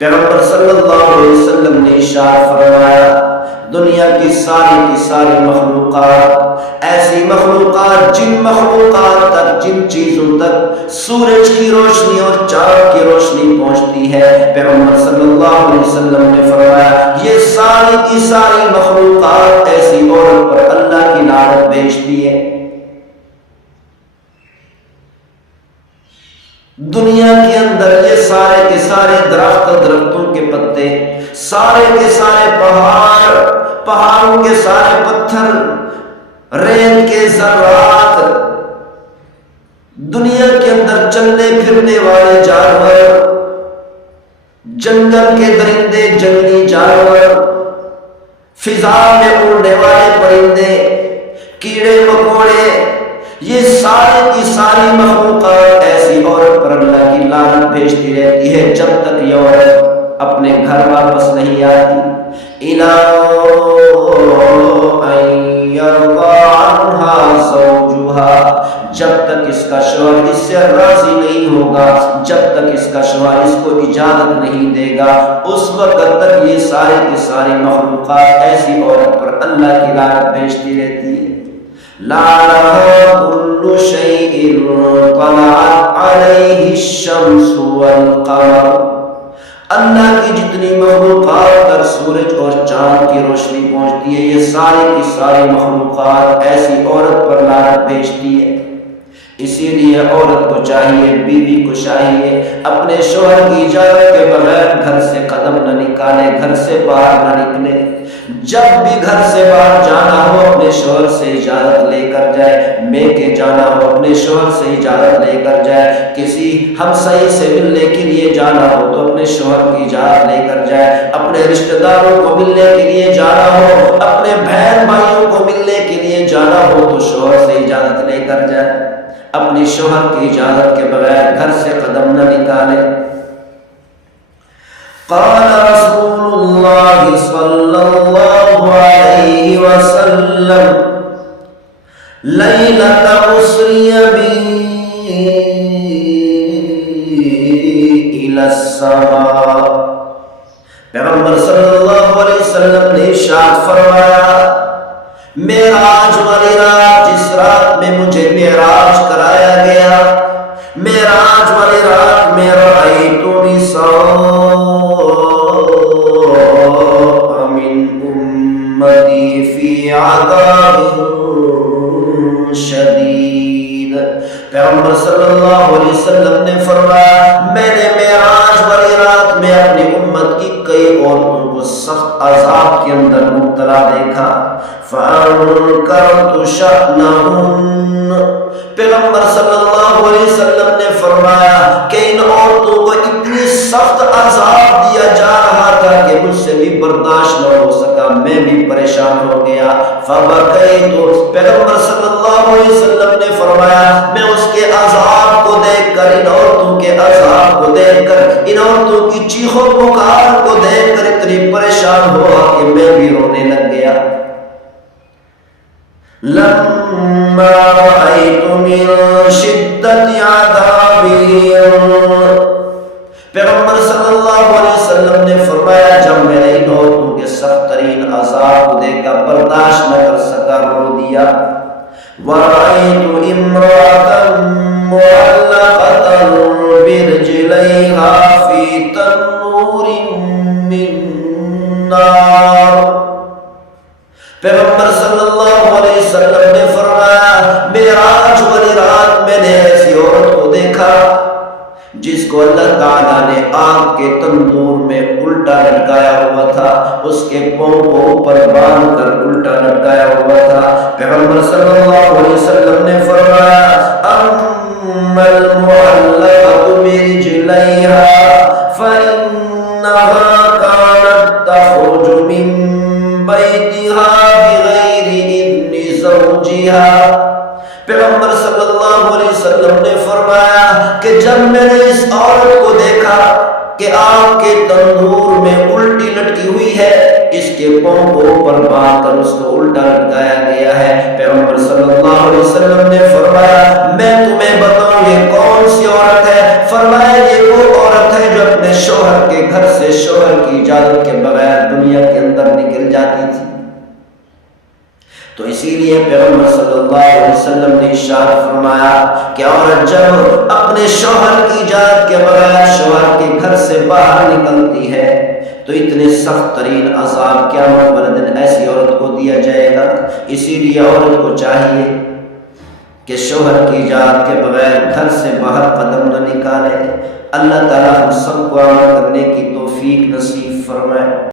پیغمبر صلی اللہ علیہ وسلم نے ارشاد فرمایا دنیا کی ساری مخلوقات، ایسی مخلوقات جن مخلوقات تک، جن چیزوں تک سورج کی روشنی اور چاند کی روشنی پہنچتی ہے، پیغمبر صلی اللہ علیہ وسلم نے فرمایا یہ ساری کی ساری مخلوقات ایسی عورت پر اللہ کی لعنت بھیجتی ہے۔ دنیا کے اندر یہ سارے کے سارے درختوں کے پتے، سارے کے سارے پہاڑوں کے سارے پتھر، ریت کے ذرات، دنیا کے اندر چلنے پھرنے والے جانور، جنگل کے درندے، جنگلی جانور، فضا میں اڑنے والے پرندے، کیڑے مکوڑے، یہ ساری کی ساری مخلوقات ایسی عورت پر اللہ کی لعنت بھیجتی رہتی ہے جب تک یہ عورت اپنے گھر واپس نہیں آتی۔ اِلَىٰ أَن يَرْضَىٰ عَنْهَا زَوْجُهَا، جب تک اس کا شوہر اس سے راضی نہیں ہوگا، جب تک اس کا شوہر اس کو اجازت نہیں دے گا، اس وقت تک یہ ساری کی ساری مخلوقات ایسی عورت پر اللہ کی لعنت بھیجتی رہتی ہے۔ لعنها كل شيء طلعت عليه الشمس والقمر، اللہ کی جتنی مخلوقات تک سورج اور چاند کی روشنی پہنچتی ہے یہ ساری کی ساری مخلوقات ایسی عورت پر لعنت بھیجتی ہے۔ اسی لیے عورت کو چاہیے، بیوی کو چاہیے اپنے شوہر کی اجازت کے بغیر گھر سے قدم نہ نکالے، گھر سے باہر نہ نکلے۔ جب بھی گھر سے باہر جانا ہو اپنے شوہر سے اجازت لے کر جائے، میکے جانا ہو اپنے شوہر سے اجازت لے کر جائے، کسی ہمسائے سے ملنے کے لیے جانا ہو تو اپنے شوہر کی اجازت لے کر جائے، اپنے رشتہ داروں کو ملنے کے لیے جانا ہو، اپنے بہن بھائیوں کو ملنے کے لیے جانا ہو تو شوہر سے اجازت لے کر جائے، اپنی شوہر کی اجازت کے بغیر گھر سے قدم نہ نکالے۔ قال رسول اللہ صلی اللہ علیہ وسلم لیلۃ اسری بی الی السماء، پیغمبر صلی اللہ علیہ وسلم نے ارشاد فرمایا معراج والی رات، جس رات میں مجھے معراج کرایا گیا، معراج والی رات میں رأیت نساء من امتی فی عذاب شدید، پیغمبر صلی اللہ علیہ وسلم نے فرمایا میں نے معراج والی رات میں اپنی امت کی کئی عورتوں کو سخت عذاب کے اندر مبتلا دیکھا۔ فَأَنْكَرْتُ شَأْنَهُنَّ، پیغمبر صلی اللہ علیہ وسلم نے فرمایا کہ ان عورتوں کو اتنی سخت عذاب دیا جا رہا تھا کہ مجھ سے بھی برداشت نہ ہو سکا، میں بھی پریشان ہو گیا۔ فَبَكَيْتُ، پیغمبر صلی اللہ علیہ وسلم نے فرمایا میں اس کے عذاب کو دیکھ کر، ان عورتوں کے عذاب کو دیکھ کر، ان عورتوں کی چیخوں پکار کو دیکھ کر اتنی پریشان ہوا کہ میں بھی رونے لگ گیا۔ لما رأيت من شدة عذابهم، پیغمبر صلی اللہ علیہ وسلم نے فرمایا جب میں نے ان عورتوں کے سخت ترین عذاب کو دیکھا برداشت نہ کر سکا، رو دیا۔ وَرَأَيْتُ امْرَأَةً مُعَلَّقَةً بِرْجِلَيْهَا فِي تَنُّورٍ مِّن نَّارٍ، پیغمبر صلی اللہ علیہ وسلم نے فرمایا معراج والی رات میں نے ایسی عورت کو دیکھا جس کو اللہ تعالیٰ نے آگ کے تندور میں الٹا لٹکایا ہوا تھا، اس کے پاؤں کو اوپر باندھ کر الٹا لٹکایا ہوا تھا۔ پیغمبر صلی اللہ علیہ وسلم نے فرمایا اما المعلقۃ برجلیہا فإنہا کانت تخرج من بیتها بغیر اذن زوجہا، پیغمبر صلی اللہ علیہ وسلم نے فرمایا کہ جب میں نے اس عورت کو دیکھا کہ آگ کے تندور میں الٹی لٹکی ہوئی ہے، اس کے پاؤں کو اوپر باندھ کر اس کو الٹا لٹکایا گیا ہے، پیغمبر صلی اللہ علیہ وسلم نے فرمایا میں تمہیں بتاؤں یہ کون سی عورت ہے؟ فرمایا یہ وہ عورت ہے ہے جو اپنے شوہر کے گھر سے شوہر کی اجازت کے بغیر دنیا کے اندر نکل جاتی تھی۔ تو اسی لیے پیغمبر صلی اللہ علیہ وسلم نے ارشاد فرمایا کہ عورت جب اپنے شوہر کی اجازت کے بغیر شوہر کے گھر سے باہر نکلتی ہے تو اتنے سخت ترین عذاب قیامت والے دن ایسی عورت کو دیا جائے گا۔ اسی لیے عورت کو چاہیے کہ شوہر کی اجازت کے بغیر گھر سے باہر قدم نہ نکالے۔ اللہ تعالیٰ ہم سب کو عمل کرنے کی توفیق نصیب فرمائے۔